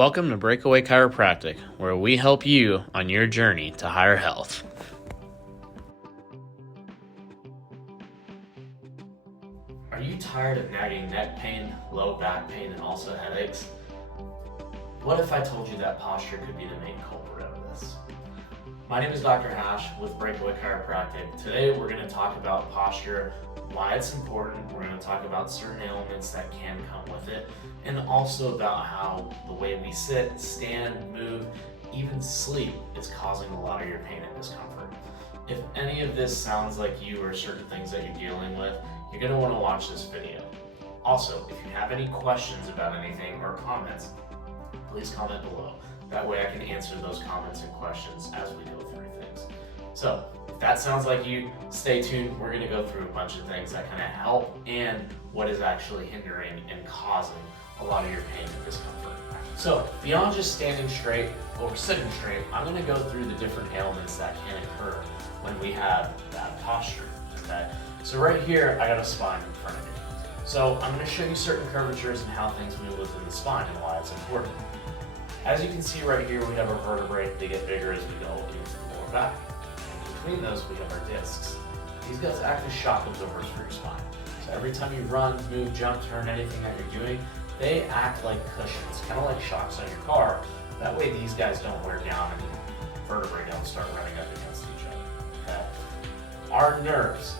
Welcome to Breakaway Chiropractic, where we help you on your journey to higher health. Are you tired of nagging neck pain, low back pain, and also headaches? What if I told you that posture could be the main culprit of this? My name is Dr. Hash with Breakaway Chiropractic. Today we're going to talk about posture, why it's important. We're going to talk about certain ailments that can come with it, and also about how the way we sit, stand, move, even sleep is causing a lot of your pain and discomfort. If any of this sounds like you or certain things that you're dealing with, you're going to want to watch this video. Also, if you have any questions about anything or comments, please comment below. That way I can answer those comments and questions as we go through things. So, if that sounds like you, stay tuned. We're going to go through a bunch of things that kind of help and what is actually hindering and causing a lot of your pain and discomfort. So, beyond just standing straight or sitting straight, I'm going to go through the different ailments that can occur when we have bad posture. Okay? So right here, I got a spine in front of me. So I'm going to show you certain curvatures and how things move within the spine and why it's important. As you can see right here, we have our vertebrae. They get bigger as we go into the lower back. And between those, we have our discs. These guys act as shock absorbers for your spine. So every time you run, move, jump, turn, anything that you're doing, they act like cushions, kind of like shocks on your car. That way these guys don't wear down and the vertebrae don't start running up against each other. Okay? Our nerves.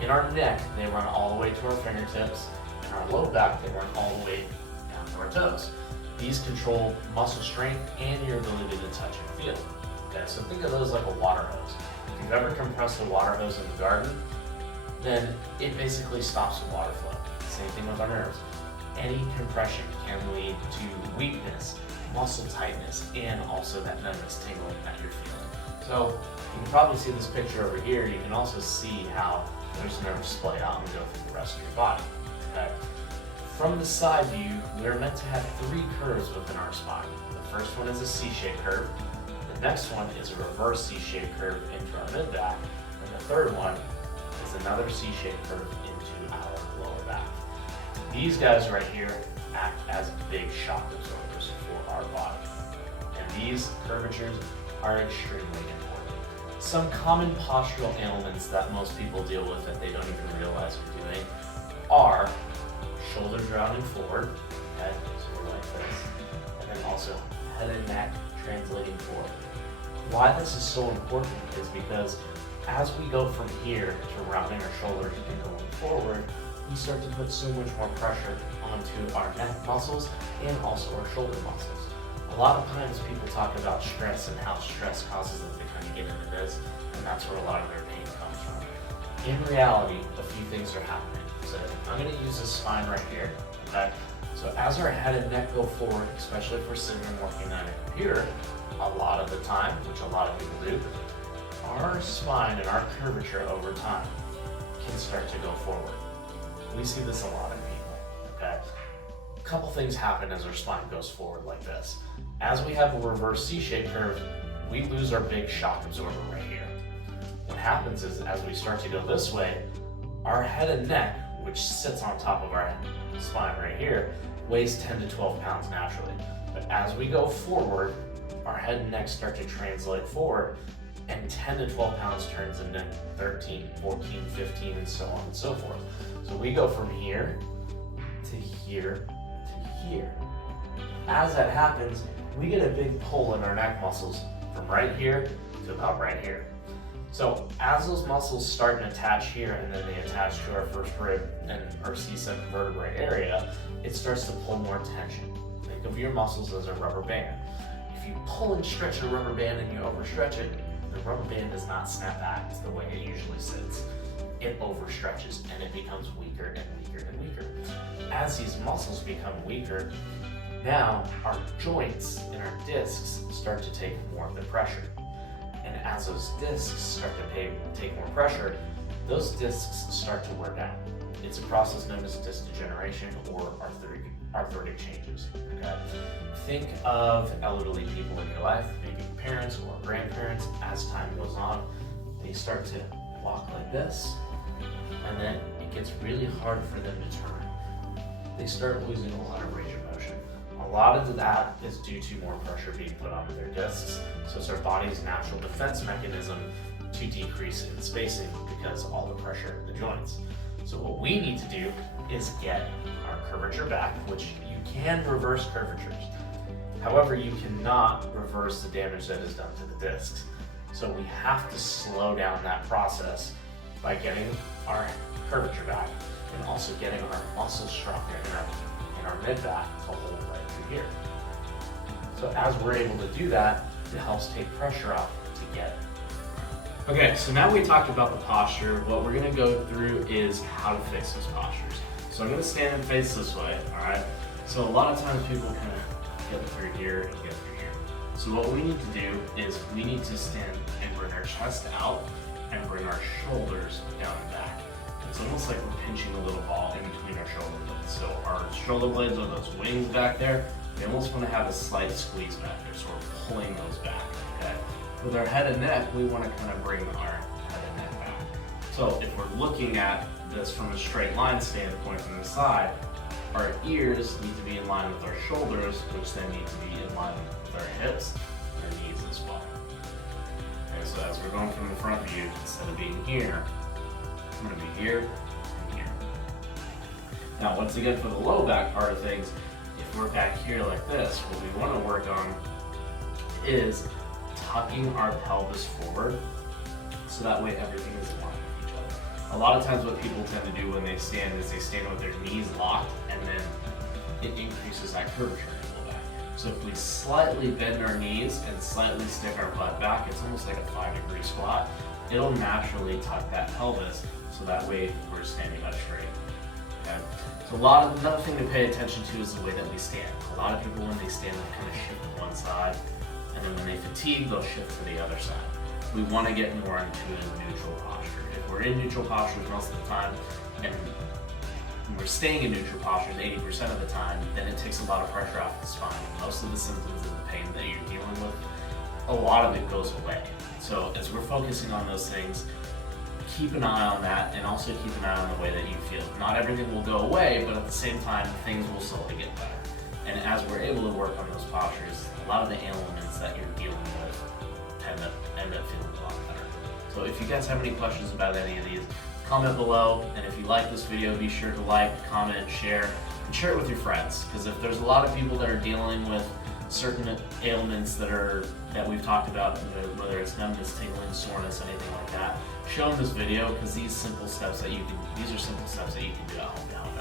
In our neck, they run all the way to our fingertips. In our low back, they run all the way down to our toes. These control muscle strength and your ability to touch and feel. Okay, so think of those like a water hose. If you've ever compressed a water hose in the garden, then it basically stops the water flow. Same thing with our nerves. Any compression can lead to weakness, muscle tightness, and also that numbness tingling that you're feeling. So you can probably see this picture over here. You can also see how there's nerves split out and go through the rest of your body. Okay? From the side view, we're meant to have three curves within our spine. The first one is a C-shaped curve. The next one is a reverse C-shaped curve into our mid-back. And the third one is another C-shaped curve into our lower back. These guys right here act as big shock absorbers for our body. And these curvatures are extremely important. Some common postural ailments that most people deal with that they don't even realize are doing are shoulder drowning forward, okay, so we're like this, and then also head and neck translating forward. Why this is so important is because as we go from here to rounding our shoulders and going forward, we start to put so much more pressure onto our neck muscles and also our shoulder muscles. A lot of times people talk about stress and how stress causes them to kind of get into this, and that's where a lot of their pain comes from. In reality, a few things are happening. So I'm going to use this spine right here, okay? So as our head and neck go forward, especially if we're sitting and working on a computer, a lot of the time, which a lot of people do, our spine and our curvature over time can start to go forward. We see this a lot in people, okay? A couple things happen as our spine goes forward like this. As we have a reverse C-shaped curve, we lose our big shock absorber right here. What happens is as we start to go this way, our head and neck, which sits on top of our spine right here, weighs 10 to 12 pounds naturally. But as we go forward, our head and neck start to translate forward, and 10 to 12 pounds turns into 13, 14, 15, and so on and so forth. So we go from here to here to here. As that happens, we get a big pull in our neck muscles from right here to about right here. So as those muscles start to attach here and then they attach to our first rib and our C7 vertebrae area, it starts to pull more tension. Think of your muscles as a rubber band. If you pull and stretch a rubber band and you overstretch it, the rubber band does not snap back the way it usually sits. It overstretches and it becomes weaker and weaker and weaker. As these muscles become weaker, now our joints and our discs start to take more of the pressure. And as those discs start to take more pressure, those discs start to wear down. It's a process known as disc degeneration or arthritic changes. Okay? Think of elderly people in your life, maybe parents or grandparents. As time goes on, they start to walk like this, and then it gets really hard for them to turn. They start losing a lot of range of motion. A lot of that is due to more pressure being put onto their discs. So it's our body's natural defense mechanism to decrease in spacing because of all the pressure in the joints. So what we need to do is get our curvature back, which you can reverse curvatures. However, you cannot reverse the damage that is done to the discs. So we have to slow down that process by getting our curvature back and also getting our muscle stronger in our mid-back to hold right through here. So as we're able to do that, it helps take pressure off to get it. Okay, so now we talked about the posture. What we're gonna go through is how to fix those postures. So I'm gonna stand and face this way, all right? So a lot of times people kind of get through here and get through here. So what we need to do is we need to stand and bring our chest out and bring our shoulders down and back. It's almost like we're pinching a little ball in between our shoulder blades. So our shoulder blades are those wings back there. We almost want to have a slight squeeze back there, so we're pulling those back, okay? With our head and neck, we want to kind of bring our head and neck back. So if we're looking at this from a straight line standpoint from the side, our ears need to be in line with our shoulders, which then need to be in line with our hips and our knees as well. Okay, so as we're going from the front view, instead of being here, I'm going to be here and here. Now, once again, for the low back part of things, if we're back here like this, what we want to work on is tucking our pelvis forward so that way everything is aligned with each other. A lot of times what people tend to do when they stand is they stand with their knees locked, and then it increases that curvature in the low back. So if we slightly bend our knees and slightly stick our butt back, it's almost like a 5-degree squat. It'll naturally tuck that pelvis so that way we're standing up straight. Okay? So another thing to pay attention to is the way that we stand. A lot of people when they stand, they kind of shift to one side, and then when they fatigue, they'll shift to the other side. We want to get more into a neutral posture. If we're in neutral postures most of the time, and we're staying in neutral postures 80% of the time, then it takes a lot of pressure off the spine. Most of the symptoms and the pain that you're dealing with, a lot of it goes away. So as we're focusing on those things, keep an eye on that, and also keep an eye on the way that you feel. Not everything will go away, but at the same time, things will slowly get better. And as we're able to work on those postures, a lot of the ailments that you're dealing with end up feeling a lot better. So if you guys have any questions about any of these, comment below. And if you like this video, be sure to like, comment, share, and share it with your friends. Because if there's a lot of people that are dealing with certain ailments that we've talked about, whether it's numbness, tingling, soreness, anything like that, show them this video, because these are simple steps that you can do at home to help